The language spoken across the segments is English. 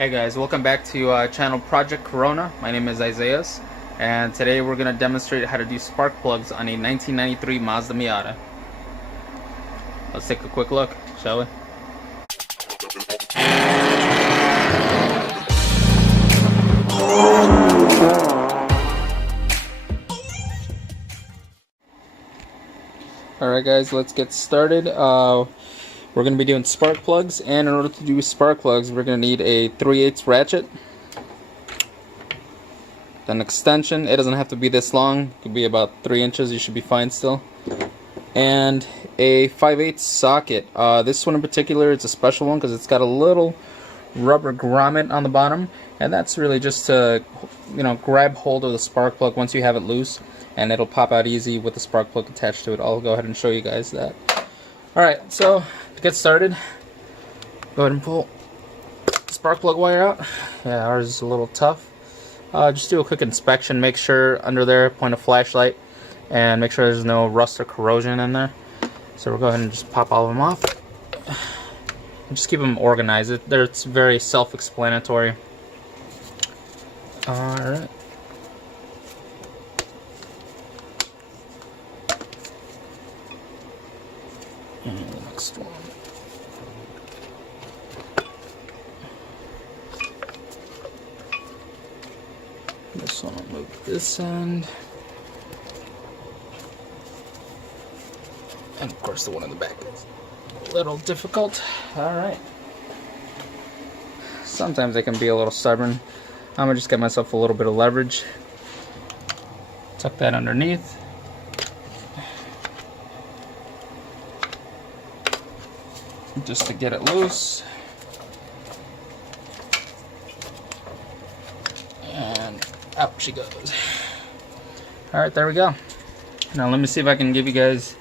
Hey guys, welcome back to channel Project Corona. My name is Isaiah, and today we're going to demonstrate how to do spark plugs on a 1993 Mazda Miata. Let's take a quick look, shall we? Alright guys, let's get started. We're going to be doing spark plugs, and in order to do spark plugs, we're going to need a 3/8 ratchet, an extension. It doesn't have to be this long, it could be about 3 inches, you should be fine still, and a 5/8 socket. This one in particular is a special one because it's got a little rubber grommet on the bottom, and that's really just to, grab hold of the spark plug once you have it loose, and it'll pop out easy with the spark plug attached to it. I'll go ahead and show you guys that. Alright, so to get started, go ahead and pull the spark plug wire out. Yeah, ours is a little tough. Just do a quick inspection, make sure under there, point a flashlight, and make sure there's no rust or corrosion in there. So we'll go ahead and just pop all of them off. And just keep them organized. It's very self-explanatory. Alright. And the next one. This one, I'll move this end. And of course the one in the back is a little difficult. Alright. Sometimes they can be a little stubborn. I'm gonna just get myself a little bit of leverage. Tuck that underneath. Just to get it loose. And out she goes. Alright, there we go. Now let me see if I can give you guys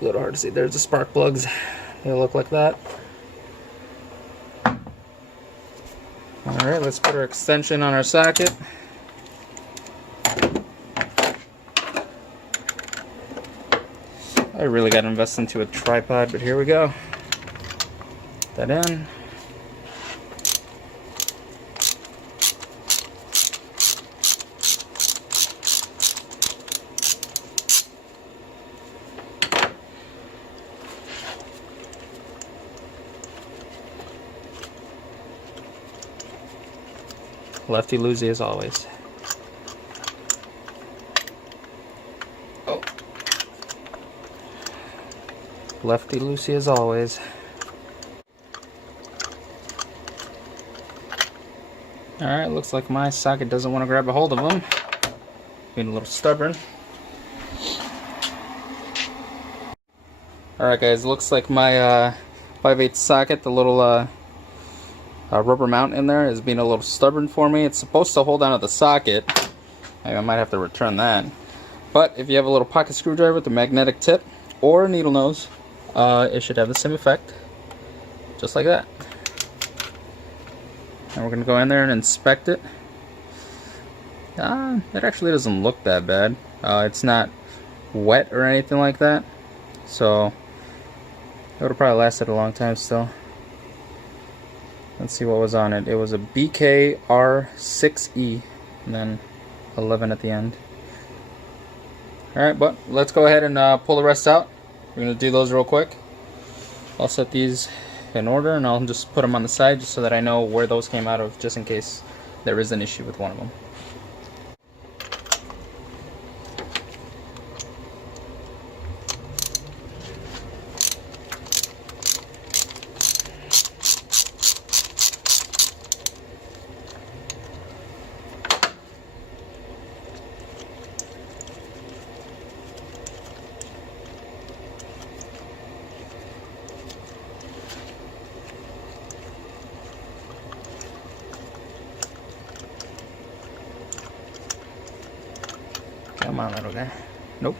a little hard to see. There's the spark plugs. They look like that. Alright, let's put our extension on our socket. I really got to invest into a tripod, but here we go. Put that in. Lefty loosey as always. Oh. Lefty loosey as always. Alright, looks like my socket doesn't want to grab a hold of them. Being a little stubborn. Alright guys, looks like my 5/8 socket, the little rubber mount in there, is being a little stubborn for me. It's supposed to hold onto the socket. I might have to return that. But if you have a little pocket screwdriver with a magnetic tip or a needle nose, it should have the same effect. Just like that. And we're going to go in there and inspect it. It actually doesn't look that bad. It's not wet or anything like that. So it would have probably lasted a long time still. Let's see what was on it. It was a BKR6E and then 11 at the end. Alright, but let's go ahead and pull the rest out. We're going to do those real quick. I'll set these in order and I'll just put them on the side just so that I know where those came out of, just in case there is an issue with one of them. Come on, little guy. Nope.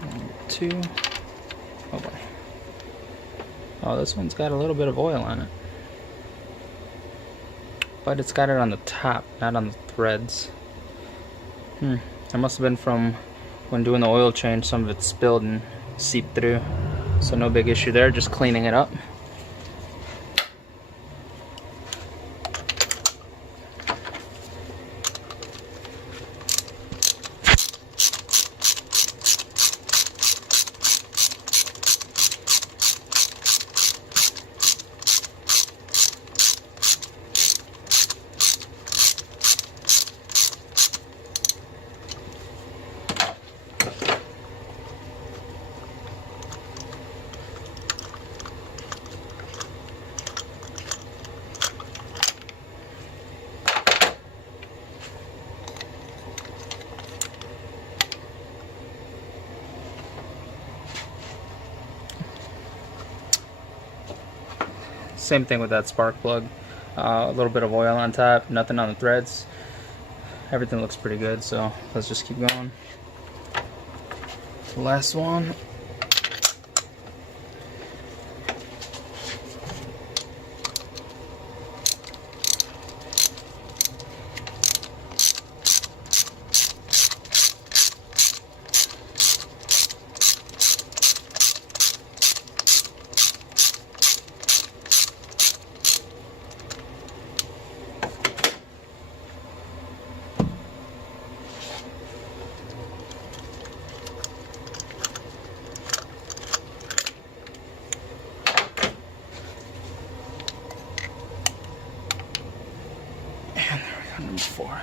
One, two. Oh boy. Oh, this one's got a little bit of oil on it. But it's got it on the top, not on the threads. That must have been from when doing the oil change. Some of it spilled and seeped through. So no big issue there, just cleaning it up. Same thing with that spark plug. A little bit of oil on top, nothing on the threads. Everything looks pretty good, so let's just keep going. The last one. Number 4.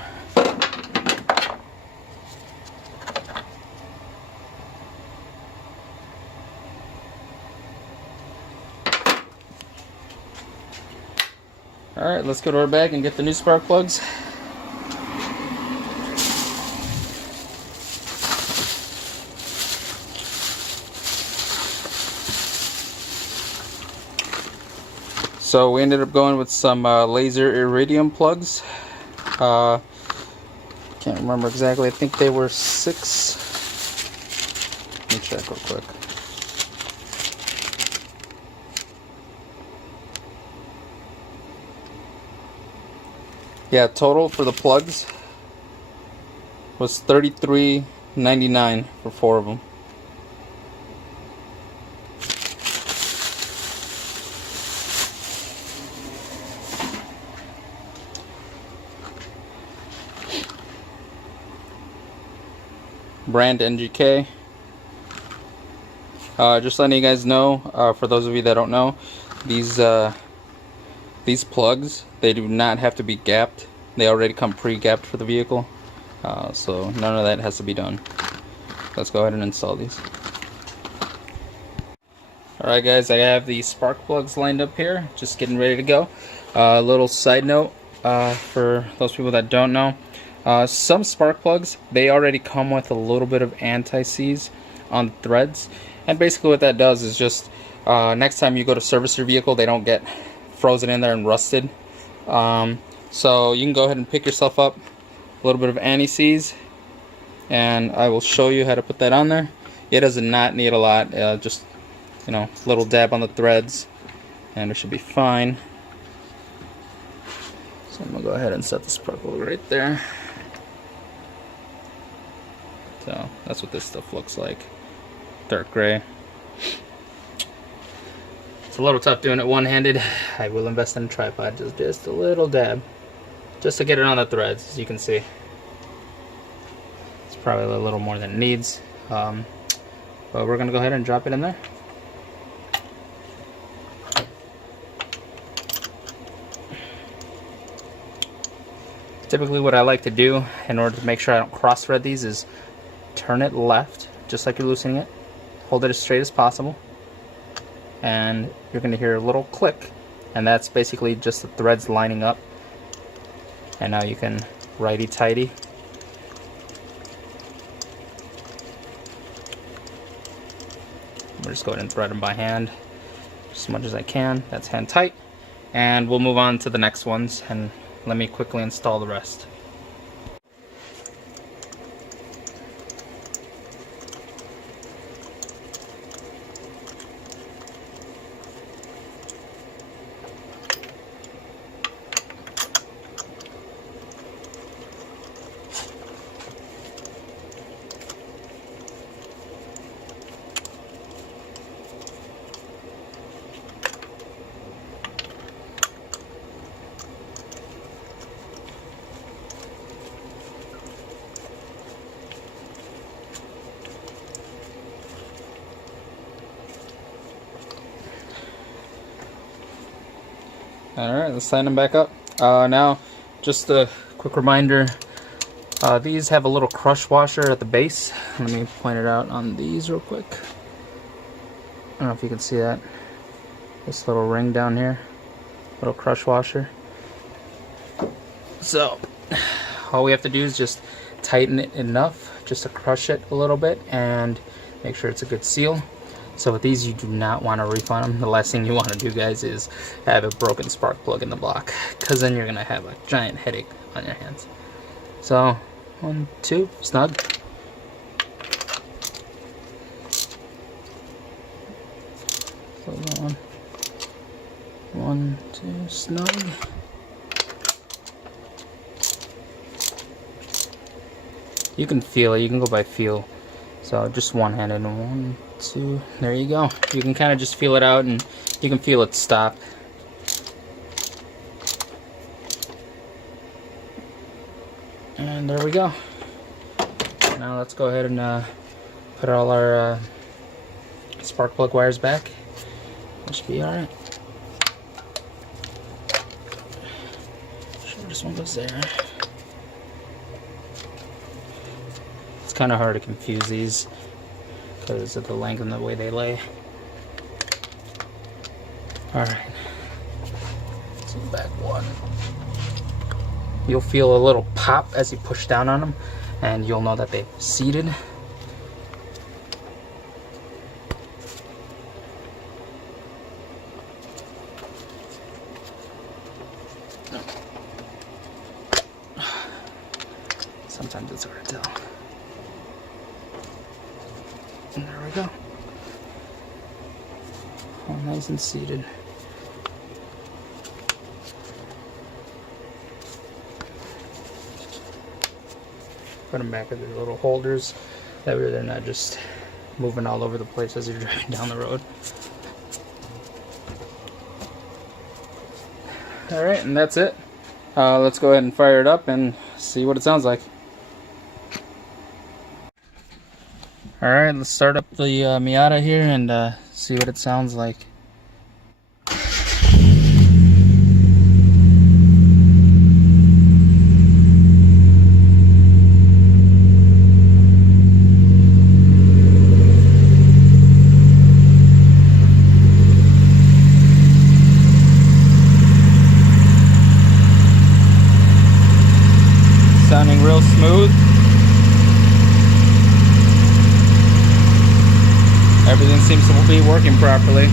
Alright, let's go to our bag and get the new spark plugs. So we ended up going with some laser iridium plugs. Can't remember exactly. I think they were 6. Let me check real quick. Yeah, total for the plugs was $33.99 for 4 of them. Brand NGK. Just letting you guys know, for those of you that don't know, these plugs, they do not have to be gapped. They already come pre-gapped for the vehicle, so none of that has to be done. Let's go ahead and install these. Alright guys, I have the spark plugs lined up here, just getting ready to go. A little side note for those people that don't know, some spark plugs, they already come with a little bit of anti-seize on the threads, and basically what that does is just next time you go to service your vehicle, they don't get frozen in there and rusted. So you can go ahead and pick yourself up a little bit of anti-seize, and I will show you how to put that on there. It does not need a lot, just, you know, a little dab on the threads and it should be fine. So I'm gonna go ahead and set the spark plug right there. So that's what this stuff looks like, dark gray. It's a little tough doing it one-handed. I will invest in a tripod, just a little dab, just to get it on the threads. As you can see, it's probably a little more than it needs, but we're gonna go ahead and drop it in there. Typically what I like to do in order to make sure I don't cross thread these is turn it left, just like you're loosening it, hold it as straight as possible, and you're going to hear a little click, and that's basically just the threads lining up. And now you can righty-tighty. We'll just go ahead and thread them by hand as much as I can. That's hand tight, and we'll move on to the next ones, and let me quickly install the rest. Alright, let's tighten them back up. Now, just a quick reminder, these have a little crush washer at the base. Let me point it out on these real quick. I don't know if you can see that. This little ring down here, little crush washer. So, all we have to do is just tighten it enough just to crush it a little bit and make sure it's a good seal. So with these, you do not want to refund them. The last thing you want to do, guys, is have a broken spark plug in the block, because then you're going to have a giant headache on your hands. So, 1, 2, snug. So 1, 2, snug. You can feel it, you can go by feel. So just one-handed, 1, 2, there you go. You can kind of just feel it out and you can feel it stop. And there we go. Now let's go ahead and put all our spark plug wires back. That should be alright. Sure, this one goes there. It's kind of hard to confuse these because of the length and the way they lay. Alright. So back one. You'll feel a little pop as you push down on them, and you'll know that they've seated. Sometimes it's hard to tell. And there we go. All nice and seated. Put them back in their little holders. That way they're not just moving all over the place as you're driving down the road. Alright, and that's it. Let's go ahead and fire it up and see what it sounds like. Alright, let's start up the Miata here and see what it sounds like. Sounding real smooth. Everything seems to be working properly.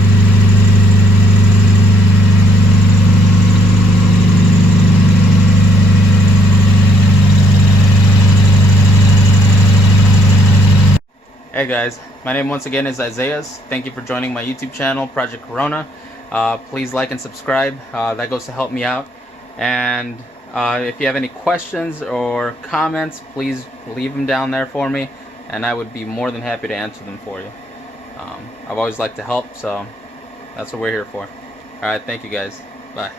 Hey guys, my name once again is Isaiah. Thank you for joining my YouTube channel, Project Corona. Please like and subscribe. That goes to help me out. And if you have any questions or comments, please leave them down there for me, and I would be more than happy to answer them for you. I've always liked to help, so that's what we're here for. Alright, thank you guys. Bye.